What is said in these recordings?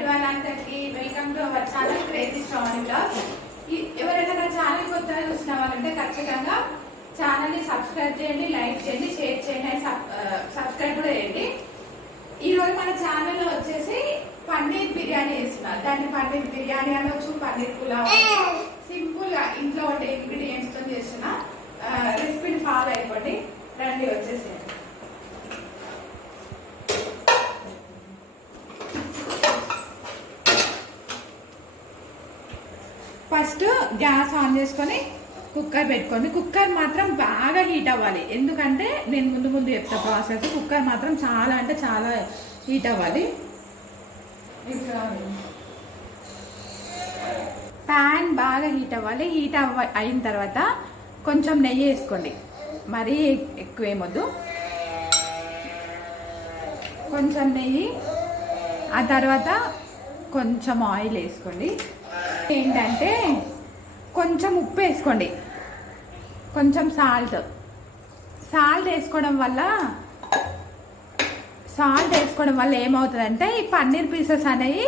everyone, అందరికీ welcome to our channel crazy Sravani vlogs. ఎవరైనా నా ఛానల్ కొత్తగా చూసిన వాళ్ళంటే ఖచ్చితంగా ఛానల్ ని సబ్స్క్రైబ్ చేయండి, లైక్ చేయండి, షేర్ చేయండి, సబ్స్క్రైబ్ కూడా చేయండి. ఈ రోజు మన ఛానల్లో వచ్చేసి పన్నీర్ బిర్యానీ చేస్తున్నారు. దాన్ని పన్నీర్ బిర్యానీ అనొచ్చు, పన్నీర్ పులావ్, సింపుల్ గా ఇంట్లో ఉండే ఇంగ్రీడియంట్స్ తో చేస్తున్న రెసిపీని ఫాలో అయిపోండి. రండి వచ్చేసి ఫస్ట్ గ్యాస్ ఆన్ చేసుకొని కుక్కర్ పెట్టుకోండి. కుక్కర్ మాత్రం బాగా హీట్ అవ్వాలి, ఎందుకంటే నేను ముందు చెప్తా ప్రాసెస్. కుక్కర్ మాత్రం చాలా అంటే చాలా హీట్ అవ్వాలి. ప్యాన్ బాగా హీట్ అవ్వాలి. అయిన తర్వాత కొంచెం నెయ్యి వేసుకోండి, మరీ ఎక్కువ ఏమొద్దు, కొంచెం నెయ్యి. ఆ తర్వాత కొంచెం ఆయిల్ వేసుకోండి. ఏంటంటే కొంచెం ఉప్పు వేసుకోండి, కొంచెం సాల్ట్ వేసుకోవడం వల్ల ఏమవుతుందంటే ఈ పన్నీర్ పీసెస్ అనేవి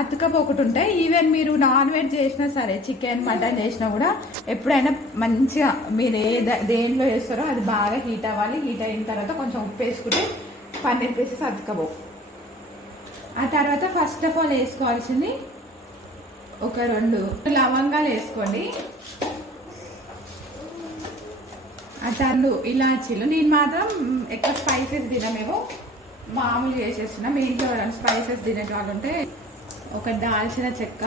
అతుక్కపోకుండా ఉంటాయి. ఈవెన్ మీరు నాన్ వెజ్ చేసినా సరే, చికెన్ మటన్ చేసినా కూడా ఎప్పుడైనా మంచిగా మీరు దేంట్లో వేస్తారో అది బాగా హీట్ అవ్వాలి. హీట్ అయిన తర్వాత కొంచెం ఉప్పు వేసుకుంటే పన్నీర్ పీసెస్ అతుక్కపోవు. ఆ తర్వాత ఫస్ట్ ఆఫ్ ఆల్ వేసుకోవాల్సింది ఒక 2 లవంగాలు వేసుకోండి. ఆ తర్వాత ఇలాచీలు. నేను మాత్రం ఎక్కువ స్పైసెస్ తినమేమో, మామూలుగా వేసేస్తున్నా. మీ ఇంట్లో స్పైసెస్ తినే వాళ్ళు ఉంటే ఒక దాల్చిన చెక్క,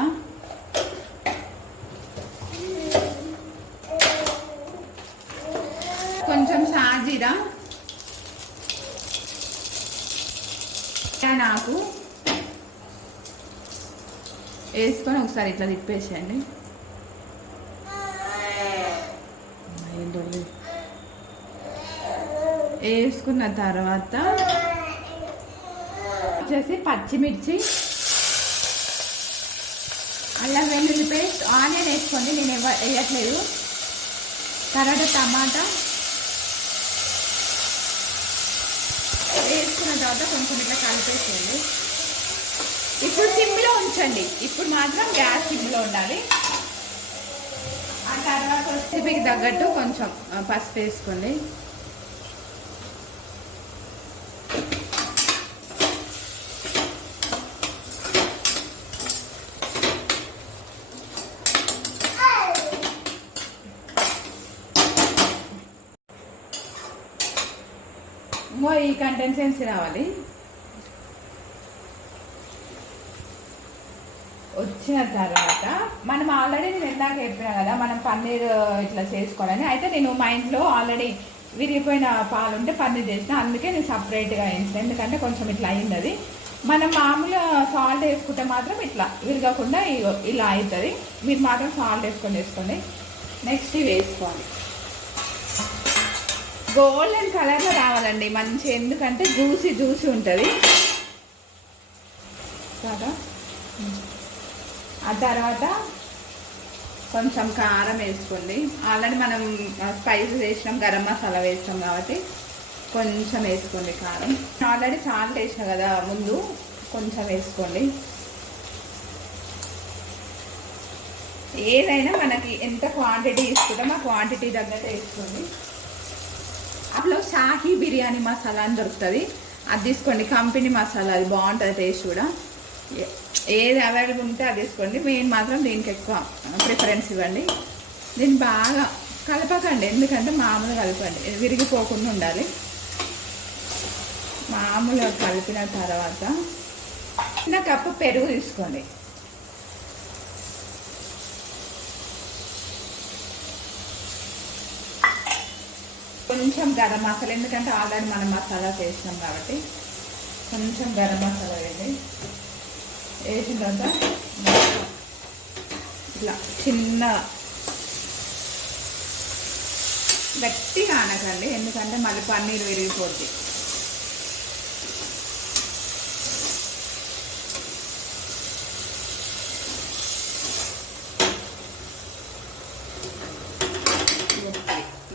కొంచెం సాజీరా, నాకు వేసుకొని ఒకసారి ఇట్లా తిప్పేసేయండి. వేసుకున్న తర్వాత వచ్చేసి పచ్చిమిర్చి, అల్లం వెల్లుల్లి పేస్ట్, ఆనియన్ వేసుకోండి, నేను వేయట్లేదు. తర్వాత టమాటా వేసుకున్న తర్వాత కొంచెం ఇట్లా కలిపేసేయండి. ఇప్పుడు సిమ్లో ఉంచండి. ఇప్పుడు మాత్రం గ్యాస్ సిమ్లో ఉండాలి. ఆ తర్వాత రెసిపీకి తగ్గట్టు కొంచెం పసుపు వేసుకోండి. ఈ కన్సిస్టెన్సీ రావాలి. వచ్చిన తర్వాత మనం ఆల్రెడీ నేను ఇందాక చెప్పినా కదా మనం పన్నీర్ ఇట్లా చేసుకోవాలని. అయితే నేను మా ఇంట్లో ఆల్రెడీ విరిగిపోయిన పాలు ఉంటే పన్నీర్ చేసిన, అందుకే నేను సపరేట్గా వేసిన. ఎందుకంటే కొంచెం ఇట్లా అయింది అది. మనం మామూలుగా సాల్ట్ వేసుకుంటే మాత్రం ఇట్లా విరగకుండా ఇలా అవుతుంది. మీరు మాత్రం సాల్ట్ వేసుకోండి. నెక్స్ట్ ఇవి వేసుకోవాలి. గోల్డెన్ కలర్లో రావాలండి మంచి, ఎందుకంటే జ్యూసీ ఉంటుంది కదా. ఆ తర్వాత కొంచెం కారం వేసుకోండి. ఆల్రెడీ మనం స్పైసెస్ వేసినాం, గరం మసాలా వేస్తాం కాబట్టి కొంచెం వేసుకోండి కారం. ఆల్రెడీ సాల్ట్ వేసినా కదా ముందు, కొంచెం వేసుకోండి. ఏదైనా మనకి ఎంత క్వాంటిటీ తీసుకుంటాం ఆ క్వాంటిటీ తగ్గట్టు వేసుకోండి. అప్పుడు షాహీ బిర్యానీ మసాలా అని దొరుకుతుంది, అది తీసుకోండి. కంపెనీ మసాలా, అది బాగుంటుంది టేస్ట్ కూడా. ఏది అవైలబుల్ ఉంటే అది తీసుకోండి. మెయిన్ మాత్రం దీనికి ఎక్కువ ప్రిఫరెన్స్ ఇవ్వండి. దీన్ని బాగా కలపకండి, ఎందుకంటే మామూలుగా కలపండి, విరిగిపోకుండా ఉండాలి. మామూలుగా కలిపిన తర్వాత చిన్న కప్పు పెరుగు తీసుకోండి. కొంచెం గరం మసాలా, ఎందుకంటే ఆల్రెడీ మనం మసాలా వేసినాం కాబట్టి కొంచెం గరం మసాలా వేసిన తర్వాత ఇట్లా చిన్న గట్టిగా అనకండి, ఎందుకంటే మళ్ళీ పన్నీర్ విరిగిపోద్ది.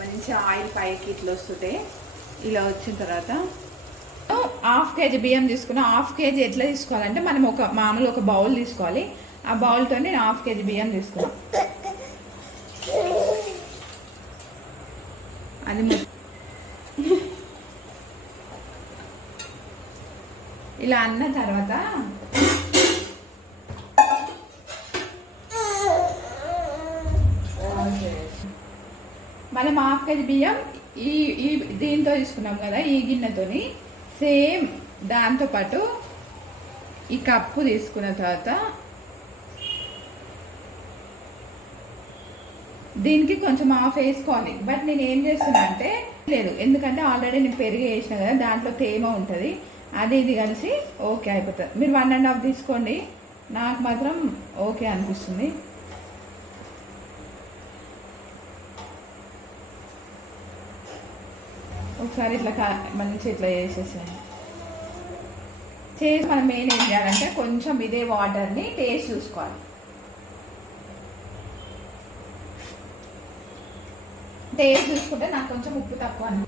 మంచి ఆయిల్ పైకి ఇట్లా వస్తుంటే, ఇలా వచ్చిన తర్వాత హాఫ్ కేజీ బియ్యం తీసుకున్నా. హాఫ్ కేజీ ఎట్లా తీసుకోవాలంటే మనం మామూలు ఒక బౌల్ తీసుకోవాలి. ఆ బౌల్తో నేను హాఫ్ కేజీ బియ్యం తీసుకున్నాను. అది ఇలా అన్న తర్వాత మనం హాఫ్ కేజీ బియ్యం ఈ ఈ దీంతో తీసుకున్నాం కదా, ఈ గిన్నెతోని సేమ్ దాంతోపాటు ఈ కప్పు తీసుకున్న తర్వాత దీనికి కొంచెం ఆఫ్ వేసుకోవాలి. బట్ నేను ఏం చేస్తున్నా అంటే లేదు, ఎందుకంటే ఆల్రెడీ నేను పెరిగి వేసిన కదా, దాంట్లో తేమ ఉంటుంది. అది ఇది కలిసి ఓకే అయిపోతుంది. మీరు 1.5 తీసుకోండి, నాకు మాత్రం ఓకే అనిపిస్తుంది. ఒకసారి ఇట్లా మంచి ఇట్లా చేసేసాను. చేసి మనం మెయిన్ ఏం చేయాలంటే కొంచెం ఇదే వాటర్ని టేస్ట్ చూసుకోవాలి. టేస్ట్ చూసుకుంటే నాకు కొంచెం ఉప్పు తక్కువ అని,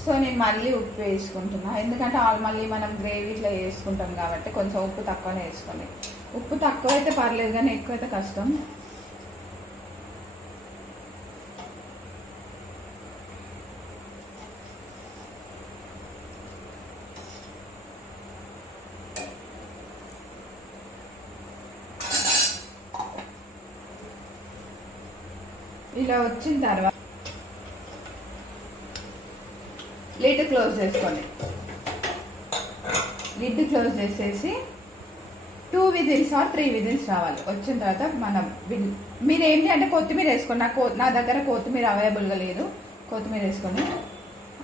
సో నేను మళ్ళీ ఉప్పు వేసుకుంటున్నా. ఎందుకంటే మళ్ళీ మనం గ్రేవీ ఇట్లా వేసుకుంటాం కాబట్టి కొంచెం ఉప్పు తక్కువనే వేసుకోండి. ఉప్పు తక్కువ అయితే పర్లేదు, కానీ ఎక్కువైతే కష్టం. ఇలా వచ్చిన తర్వాత లిడ్ క్లోజ్ చేసుకోండి. లిడ్ క్లోజ్ చేసేసి 2 విజిల్స్ ఆర్ 3 విజిల్స్ రావాలి. వచ్చిన తర్వాత మనం మీరు ఏంటి అంటే కొత్తిమీర వేసుకోండి. నా దగ్గర కొత్తిమీర అవైలబుల్గా లేదు, కొత్తిమీర వేసుకొని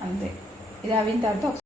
అంతే. ఇది అయిన తర్వాత